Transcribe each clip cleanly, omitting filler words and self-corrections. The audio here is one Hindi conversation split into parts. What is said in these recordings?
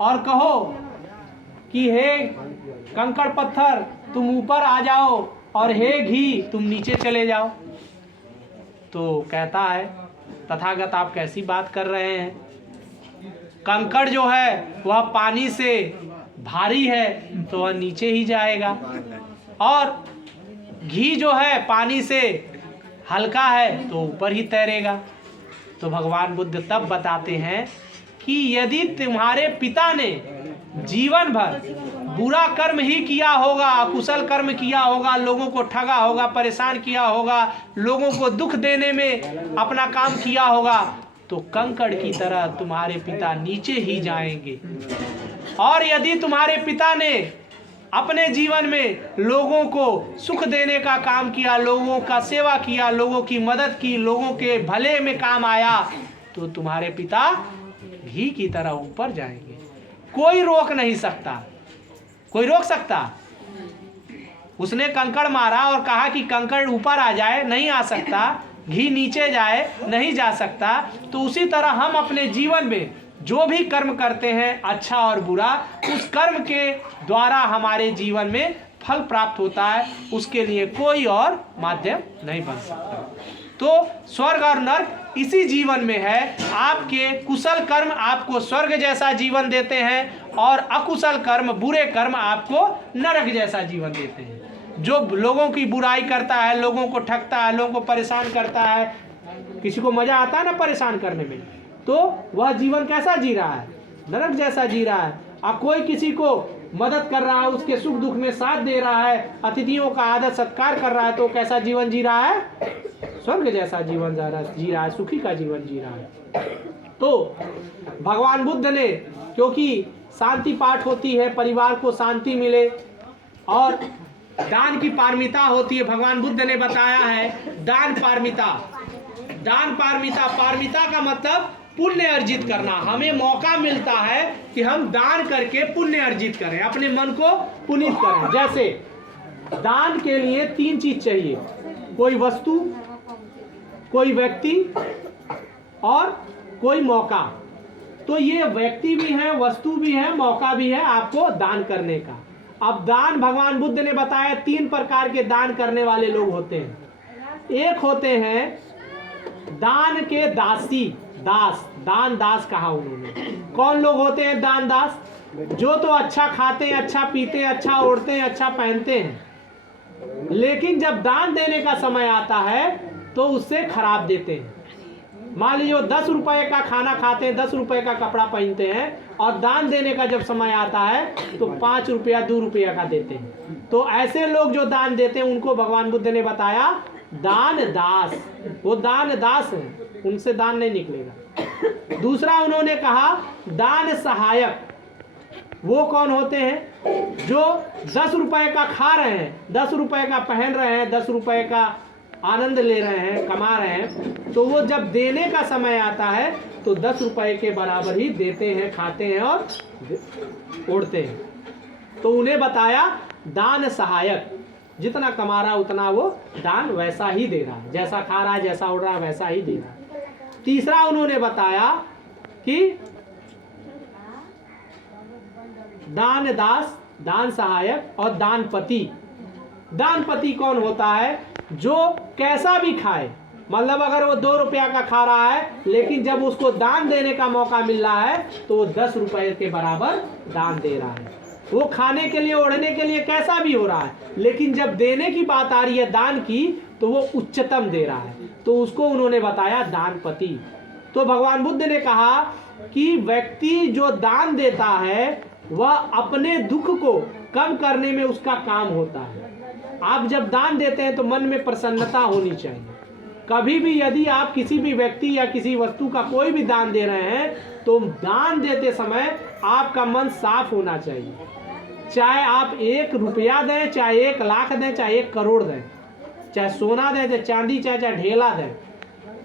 और कहो कि हे कंकड़ पत्थर तुम ऊपर आ जाओ और हे घी तुम नीचे चले जाओ। तो कहता है तथागत आप कैसी बात कर रहे हैं, कंकड़ जो है वह पानी से भारी है तो वह नीचे ही जाएगा, और घी जो है पानी से हल्का है तो ऊपर ही तैरेगा। तो भगवान बुद्ध तब बताते हैं कि यदि तुम्हारे पिता ने जीवन भर बुरा कर्म ही किया होगा, अकुशल कर्म किया होगा, लोगों को ठगा होगा, परेशान किया होगा, लोगों को दुख देने में अपना काम किया होगा, तो कंकड़ की तरह तुम्हारे पिता नीचे ही जाएंगे। और यदि तुम्हारे पिता ने अपने जीवन में लोगों को सुख देने का काम किया, लोगों का सेवा किया, लोगों की मदद की, लोगों के भले में काम आया, तो तुम्हारे पिता घी की तरह ऊपर जाएंगे। कोई रोक नहीं सकता, कोई रोक सकता? उसने कंकड़ मारा और कहा कि कंकड़ ऊपर आ जाए, नहीं आ सकता, घी नीचे जाए, नहीं जा सकता। तो उसी तरह हम अपने जीवन में जो भी कर्म करते हैं, अच्छा और बुरा, उस कर्म के द्वारा हमारे जीवन में फल प्राप्त होता है, उसके लिए कोई और माध्यम नहीं बन सकता। तो स्वर्ग और नर्क इसी जीवन में है। आपके कुशल कर्म आपको स्वर्ग जैसा जीवन देते हैं और अकुशल कर्म, बुरे कर्म आपको नरक जैसा जीवन देते हैं। जो लोगों की बुराई करता है, लोगों को ठगता है, लोगों को परेशान करता है, किसी को मजा आता है ना परेशान करने में, तो वह जीवन कैसा जी रहा है? नरक जैसा जी रहा है। और कोई किसी को मदद कर रहा है, उसके सुख दुख में साथ दे रहा है, अतिथियों का आदर सत्कार कर रहा है, तो कैसा जीवन जी रहा है? स्वर्ग जैसा जीवन जी रहा है, सुखी का जीवन जी रहा है। तो भगवान बुद्ध ने, क्योंकि शांति पाठ होती है, परिवार को शांति मिले और दान की पारमिता होती है, भगवान बुद्ध ने बताया है दान पारमिता। दान पारमिता, पारमिता का मतलब पुण्य अर्जित करना। हमें मौका मिलता है कि हम दान करके पुण्य अर्जित करें, अपने मन को पुनीत करें। जैसे दान के लिए 3 चीज चाहिए, कोई वस्तु, कोई व्यक्ति और कोई मौका। तो ये व्यक्ति भी है, वस्तु भी है, मौका भी है आपको दान करने का। अब दान भगवान बुद्ध ने बताया 3 प्रकार के दान करने वाले लोग होते हैं। एक होते हैं दान के दासी, दास, दान दास कहा उन्होंने। कौन लोग होते हैं दान दास? जो तो अच्छा खाते हैं, अच्छा पीते हैं, अच्छा ओढ़ते हैं, अच्छा पहनते हैं, लेकिन जब दान देने का समय आता है तो उससे खराब देते हैं। मान लीजिए 10 रुपए का खाना खाते हैं, 10 रुपए का कपड़ा पहनते हैं, और दान देने का जब समय आता है तो 5 रुपया 2 रुपया का देते हैं। तो ऐसे लोग जो दान देते हैं उनको भगवान बुद्ध ने बताया दान दास। वो दान दास है, उनसे दान नहीं निकलेगा। दूसरा उन्होंने कहा दान सहायक। वो कौन होते हैं? जो 10 रुपए का खा रहे हैं, 10 रुपए का पहन रहे हैं, 10 रुपए का आनंद ले रहे हैं, कमा रहे हैं, तो वो जब देने का समय आता है तो 10 रुपए के बराबर ही देते हैं, खाते हैं और ओढ़ते हैं। तो उन्हें बताया दान सहायक। जितना कमा रहा उतना वो दान वैसा ही दे रहा है, जैसा खा रहा है, जैसा उड़ रहा है, वैसा ही दे रहा है। तीसरा उन्होंने बताया कि दान दास, दान सहायक और दानपति। दानपति कौन होता है? जो कैसा भी खाए, मतलब अगर वो 2 रुपया का खा रहा है, लेकिन जब उसको दान देने का मौका मिल रहा है तो वो 10 रुपए के बराबर दान दे रहा है। वो खाने के लिए, ओढ़ने के लिए कैसा भी हो रहा है, लेकिन जब देने की बात आ रही है दान की, तो वो उच्चतम दे रहा है, तो उसको उन्होंने बताया दानपति। तो भगवान बुद्ध ने कहा कि व्यक्ति जो दान देता है वह अपने दुख को कम करने में उसका काम होता है। आप जब दान देते हैं तो मन में प्रसन्नता होनी चाहिए। कभी भी यदि आप किसी भी व्यक्ति या किसी वस्तु का कोई भी दान दे रहे हैं तो दान देते समय आपका मन साफ होना चाहिए। चाहे आप 1 रुपया दें, चाहे 1 लाख दें, चाहे 1 करोड़ दें, चाहे सोना दें, चाहे चांदी, चाहे ढेला दें,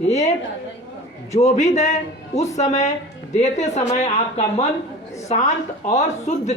एक जो भी दें, उस समय देते समय आपका मन शांत और शुद्ध